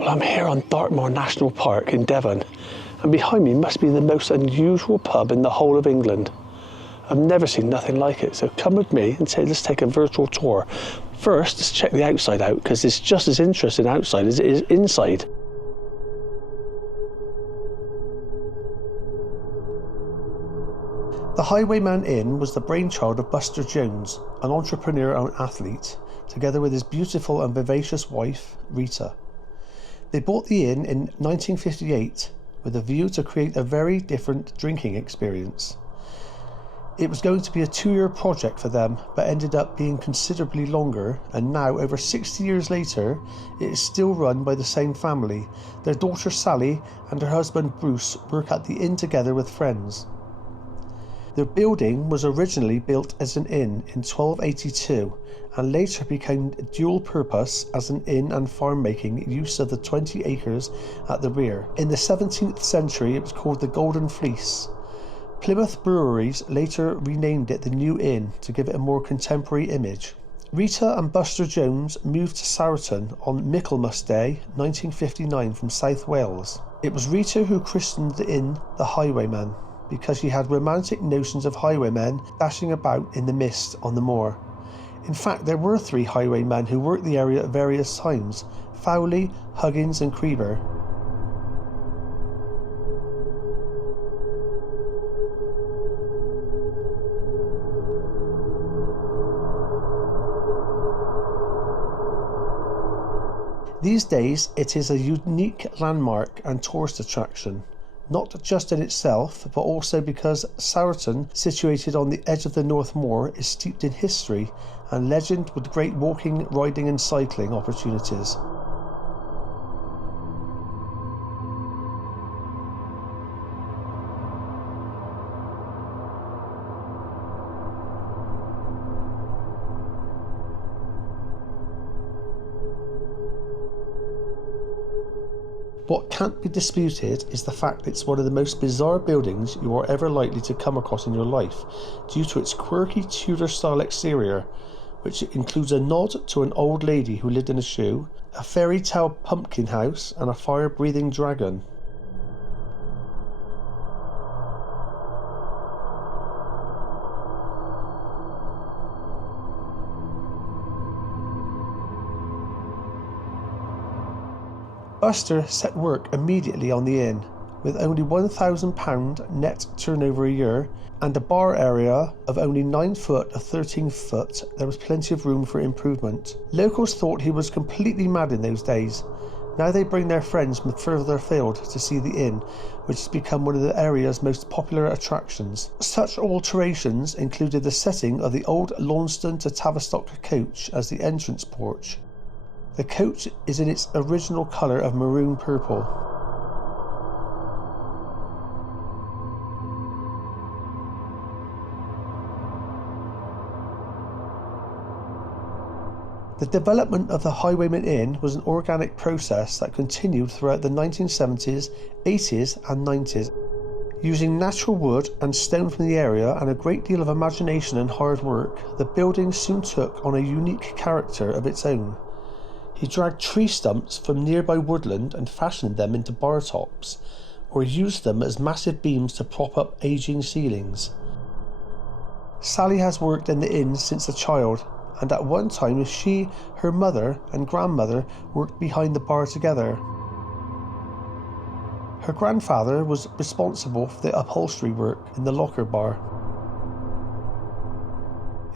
Well, I'm here on Dartmoor National Park in Devon, and behind me must be the most unusual pub in the whole of England. I've never seen nothing like it, so come with me and let's take a virtual tour. First, let's check the outside out, because it's just as interesting outside as it is inside. The Highwayman Inn was the brainchild of Buster Jones, an entrepreneur and athlete, together with his beautiful and vivacious wife, Rita. They bought the inn in 1958 with a view to create a very different drinking experience. It was going to be a 2-year project for them, but ended up being considerably longer, and now, over 60 years later, it is still run by the same family. Their daughter Sally and her husband Bruce work at the inn together with friends. The building was originally built as an inn in 1282 and later became dual purpose as an inn and farm, making use of the 20 acres at the rear. In the 17th century it was called the Golden Fleece. Plymouth Breweries later renamed it the New Inn to give it a more contemporary image. Rita and Buster Jones moved to Sourton on Michaelmas Day 1959 from South Wales. It was Rita who christened the inn the Highwayman, because she had romantic notions of highwaymen dashing about in the mist on the moor. In fact, there were 3 highwaymen who worked the area at various times: Fowley, Huggins and Creeber. These days it is a unique landmark and tourist attraction, not just in itself, but also because Sourton, situated on the edge of the North Moor, is steeped in history and legend with great walking, riding and cycling opportunities. What can't be disputed is the fact it's one of the most bizarre buildings you are ever likely to come across in your life, due to its quirky Tudor-style exterior, which includes a nod to an old lady who lived in a shoe, a fairy tale pumpkin house and a fire-breathing dragon. Buster set work immediately on the inn. With only £1,000 net turnover a year and a bar area of only 9 foot of 13 foot, there was plenty of room for improvement. Locals thought he was completely mad in those days. Now they bring their friends from further afield to see the inn, which has become one of the area's most popular attractions. Such alterations included the setting of the old Launceston to Tavistock coach as the entrance porch. The coach is in its original colour of maroon purple. The development of the Highwayman Inn was an organic process that continued throughout the 1970s, 80s and 90s. Using natural wood and stone from the area and a great deal of imagination and hard work, the building soon took on a unique character of its own. He dragged tree stumps from nearby woodland and fashioned them into bar tops, or used them as massive beams to prop up aging ceilings. Sally has worked in the inn since a child, and at one time she, her mother and grandmother worked behind the bar together. Her grandfather was responsible for the upholstery work in the locker bar.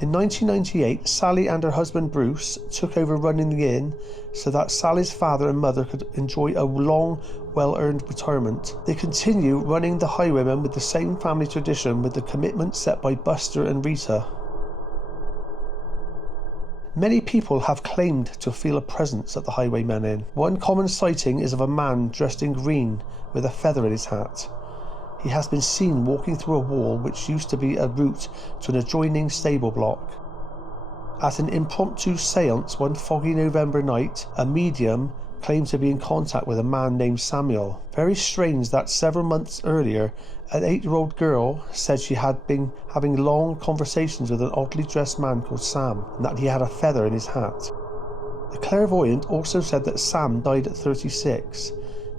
In 1998, Sally and her husband Bruce took over running the inn so that Sally's father and mother could enjoy a long, well-earned retirement. They continue running the Highwayman with the same family tradition, with the commitment set by Buster and Rita. Many people have claimed to feel a presence at the Highwayman Inn. One common sighting is of a man dressed in green with a feather in his hat. He has been seen walking through a wall which used to be a route to an adjoining stable block. At an impromptu séance one foggy November night, a medium claimed to be in contact with a man named Samuel. Very strange that several months earlier, an 8-year-old girl said she had been having long conversations with an oddly dressed man called Sam, and that he had a feather in his hat. The clairvoyant also said that Sam died at 36,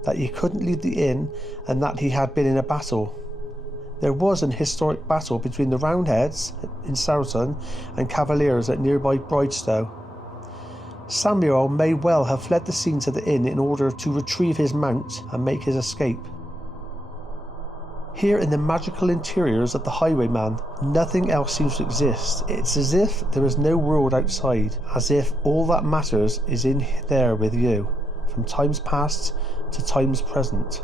that he couldn't leave the inn, and that he had been in a battle. There was an historic battle between the Roundheads in Sourton and Cavaliers at nearby Bridestow. Samuel may well have fled the scene to the inn in order to retrieve his mount and make his escape. Here in the magical interiors of the Highwayman, nothing else seems to exist. It's as if there is no world outside, as if all that matters is in there with you, from times past to times present.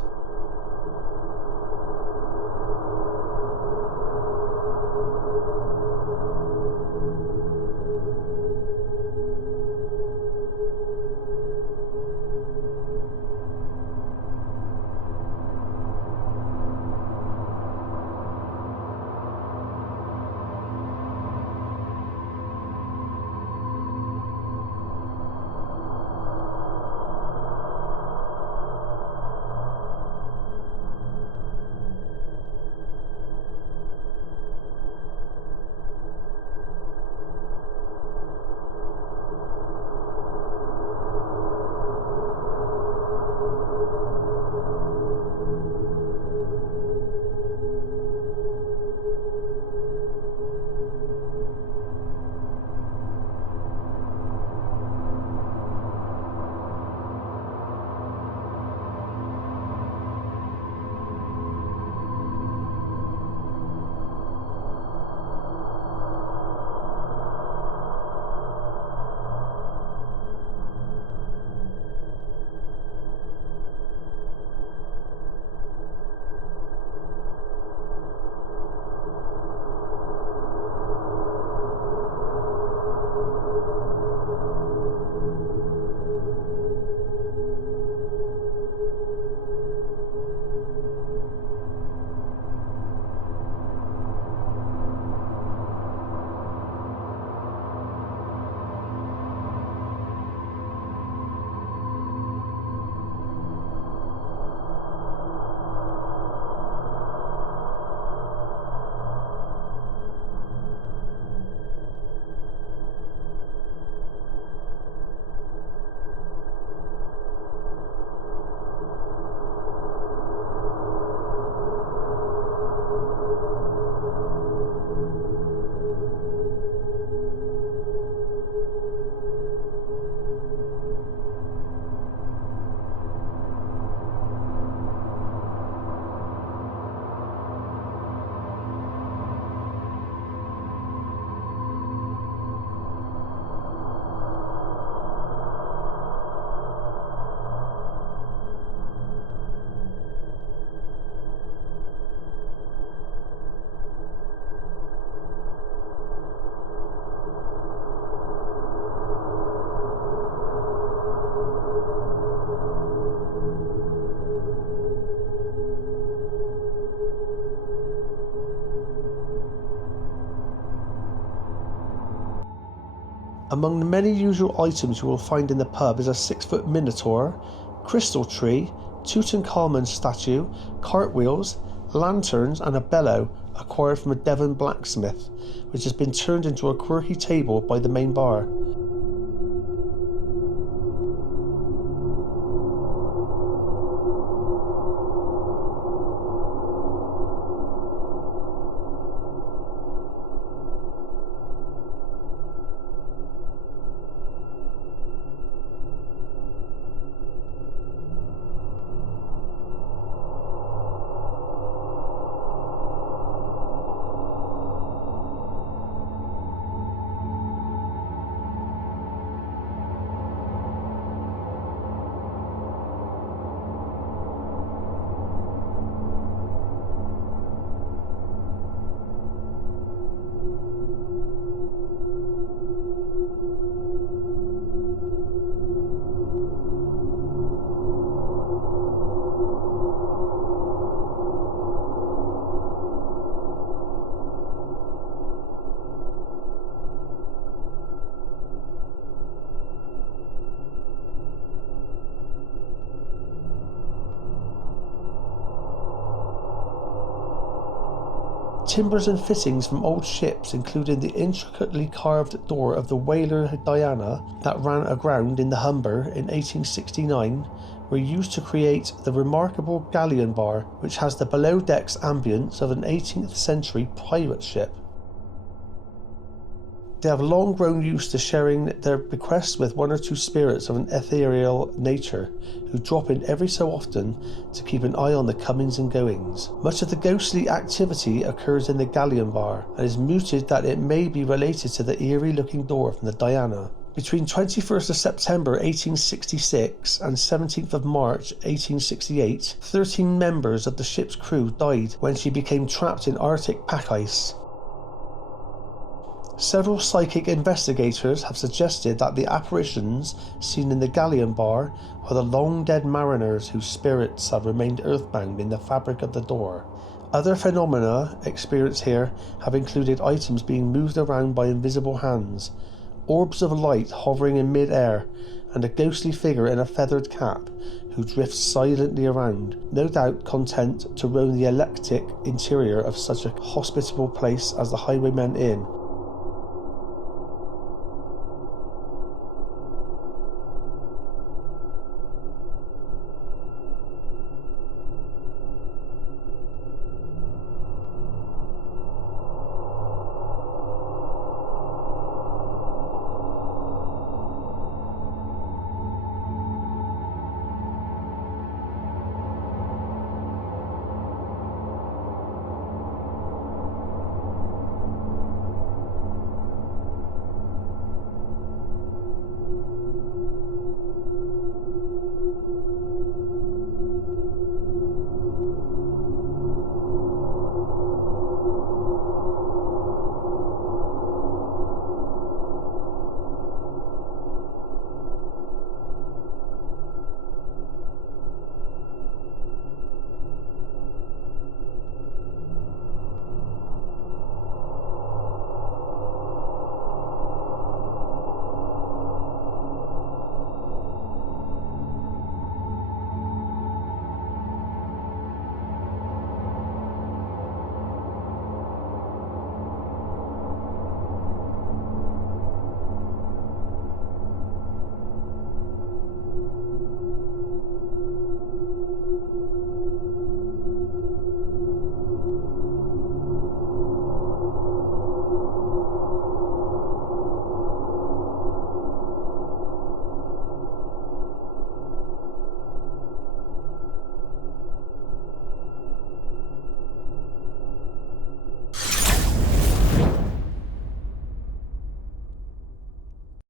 Among the many usual items you will find in the pub is a 6-foot minotaur, crystal tree, Tutankhamun statue, cartwheels, lanterns and a bellow acquired from a Devon blacksmith, which has been turned into a quirky table by the main bar. Timbers and fittings from old ships, including the intricately carved door of the whaler Diana that ran aground in the Humber in 1869, were used to create the remarkable galleon bar, which has the below-decks ambience of an 18th century pirate ship. They have long grown used to sharing their bequests with one or two spirits of an ethereal nature, who drop in every so often to keep an eye on the comings and goings. Much of the ghostly activity occurs in the galleon bar, and is mooted that it may be related to the eerie-looking door from the Diana. Between 21st of September 1866 and 17th of March 1868, 13 members of the ship's crew died when she became trapped in Arctic pack ice. Several psychic investigators have suggested that the apparitions seen in the galleon bar are the long-dead mariners whose spirits have remained earthbound in the fabric of the door. Other phenomena experienced here have included items being moved around by invisible hands, orbs of light hovering in mid-air, and a ghostly figure in a feathered cap who drifts silently around, no doubt content to roam the eclectic interior of such a hospitable place as the Highwayman Inn.